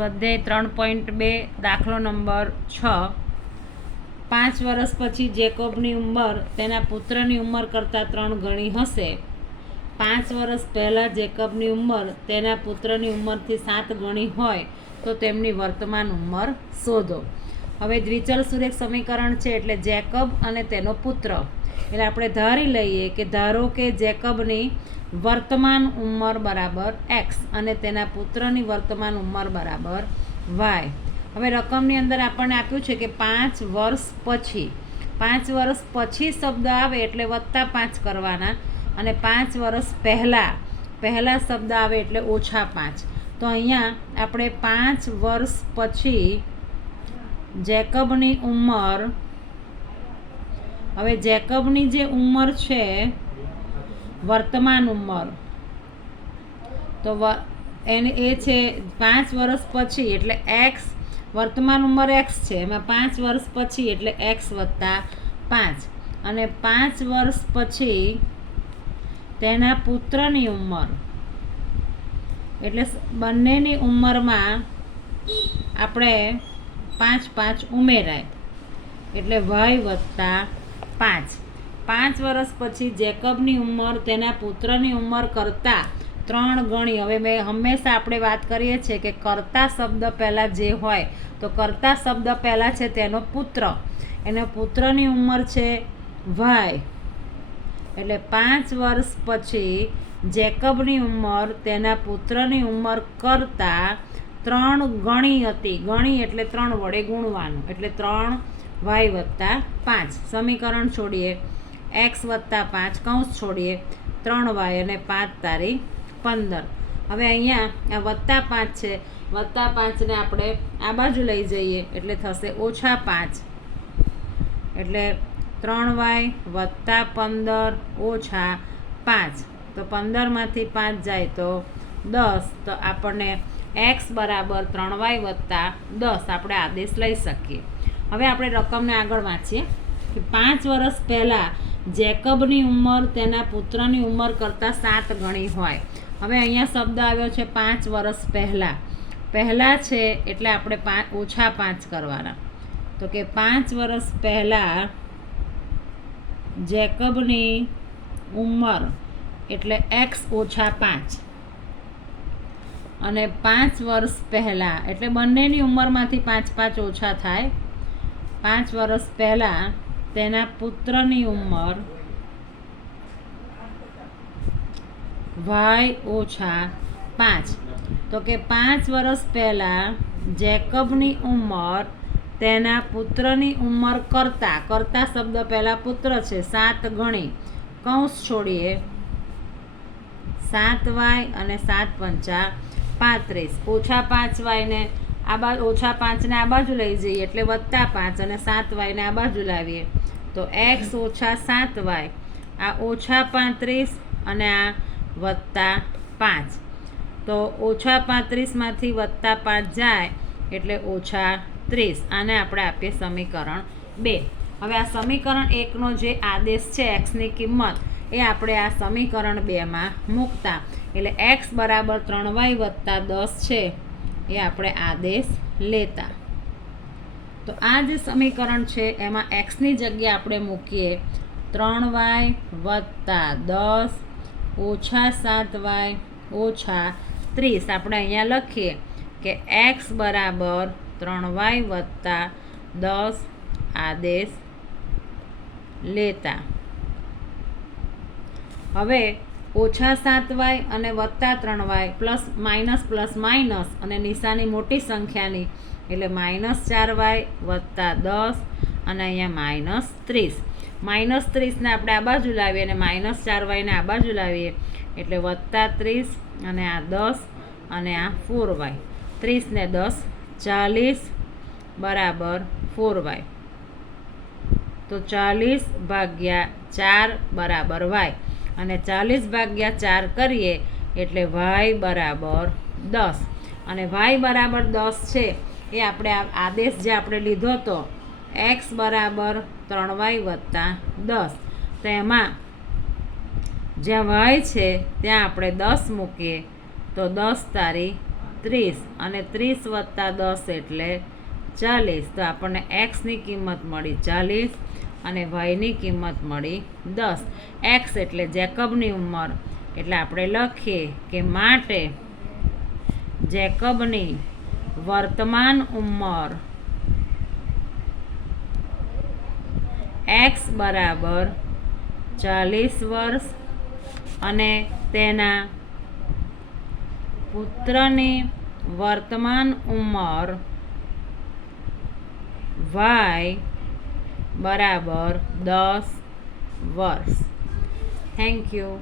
સ્વાધ્યાય 3.2 દાખલો નંબર 6 5 વર્ષ પછી જેકોબની ઉંમર તેના પુત્રની ઉંમર કરતાં 3 ગણી હશે. 5 વર્ષ પહેલાં જેકોબની ઉંમર તેના પુત્રની ઉંમરથી 7 ગણી હોય તો તેમની વર્તમાન ઉંમર શોધો. હવે દ્વિચલ સુરેખ સમીકરણ છે એટલે જેકોબ અને તેનો પુત્ર, એટલે આપણે ધારી લઈએ કે ધારો કે જેકોબની વર્તમાન ઉંમર બરાબર એક્સ અને તેના પુત્રની વર્તમાન ઉંમર બરાબર વાય. હવે રકમની અંદર આપણને આપ્યું છે કે 5 વર્ષ પછી, 5 વર્ષ પછી શબ્દ આવે એટલે +5 કરવાના, અને 5 વર્ષ પહેલાં શબ્દ આવે એટલે -5. તો અહીંયા આપણે 5 વર્ષ પછી જેકોબની ઉંમર, હવે જેકોબની જે ઉંમર છે વર્તમાન ઉંમર, તો એ છે 5 વર્ષ પછી એટલે એક્સ, વર્તમાન ઉંમર એક્સ છે, એમાં 5 વર્ષ પછી એટલે x + 5, અને 5 વર્ષ પછી તેના પુત્રની ઉંમર, એટલે બંનેની ઉંમરમાં આપણે 5 ઉમેરાય એટલે y + 5. 5 વર્ષ પછી જેકોબની ઉંમર તેના પુત્રની ઉંમર કરતાં 3 ગણી. હવે મેં હંમેશા આપણે વાત કરીએ છીએ કે કરતા શબ્દ પહેલાં જે હોય તો કરતા શબ્દ પહેલાં છે તેનો પુત્ર, એના પુત્રની ઉંમર છે વાય, એટલે 5 વર્ષ પછી જેકોબની ઉંમર તેના પુત્રની ઉંમર કરતાં 3 ગણી હતી. ગણી એટલે 3 વડે ગુણવાનું, એટલે 3y + 5. સમીકરણ છોડીએ, x + 5 કૌંસ છોડીએ, 3y અને 5 તારી 15. હવે અહીંયા આ +5 છે, +5ને આપણે આ બાજુ લઈ જઈએ એટલે થશે -5, એટલે 3y + 15 -5. તો 15માંથી 5 જાય તો 10, તો આપણને x બરાબર 3y + 10 આપણે આદેશ લઈ શકીએ. હવે આપણે રકમને આગળ વાંચીએ કે 5 વર્ષ પહેલાં જેકોબની ઉંમર તેના પુત્રની ઉંમર કરતાં 7 ગણી હોય. હવે અહીંયા શબ્દ આવ્યો છે 5 વર્ષ પહેલાં છે એટલે આપણે -5 કરવાના. તો કે 5 વર્ષ પહેલાં જેકોબની ઉંમર એટલે x - 5, અને 5 વર્ષ પહેલાં એટલે બંનેની ઉંમરમાંથી 5 ઓછા થાય. 5 વર્ષ પહેલાં તેના પુત્રની ઉંમર y - 5. તો કે 5 વર્ષ પહેલાં જેકોબની ઉંમર તેના પુત્રની ઉંમર કરતાં શબ્દ પહેલાં પુત્ર છે 7 ગણી, કૌંસ છોડીએ, 7y અને 7 × 5 = 35. -5y ને -5ને આ બાજુ લઈ જઈએ એટલે +5, અને 7y ને આ બાજુ લાવીએ તો x - 7y, આ -35 અને આ +5. તો -35માંથી +5 જાય એટલે -30. આને આપણે આપીએ સમીકરણ 2. હવે આ સમીકરણ 1નો જે આદેશ છે xની કિંમત, એ આપણે આ સમીકરણ 2માં મૂકતા, એટલે x બરાબર 3y + 10 છે એ આપણે આદેશ લેતા. તો આ જે સમીકરણ છે એમાં xની જગ્યાએ આપણે મૂકીએ 3y + 10 -7y - 30. આપણે અહીંયા લખીએ કે x બરાબર 3y + 10 આદેશ લેતા. હવે -7y અને +3y +- અને નિશાની મોટી સંખ્યાની એટલે -4y + 10, અને અહીંયા -30. -30ને આપણે આ બાજુ લાવીએ અને -4y ને આ બાજુ લાવીએ એટલે +30, અને આ 10 અને આ 4y. 30 ને 10 40 બરાબર 4y. તો 40/4 બરાબર y, અને 40/4 કરીએ એટલે y બરાબર 10, અને y બરાબર 10 છે એ આપણે આદેશ જે આપણે લીધો હતો x બરાબર 3y + 10, તો એમાં જ્યાં y છે ત્યાં આપણે 10 મૂકીએ તો 10 તારી 30 અને 30 વત્તા 10 એટલે 40. તો આપણને એક્સની કિંમત મળી 40 અને વાયની કિંમત મળી 10. એક્સ એટલે જેકબની ઉંમર, એટલે આપણે લખીએ કે માટે જેકબની વર્તમાન ઉંમર એક્સ બરાબર 40 વર્ષ અને તેના પુત્રની વર્તમાન ઉંમર વાય બરાબર 10 વર્ષ. Thank you.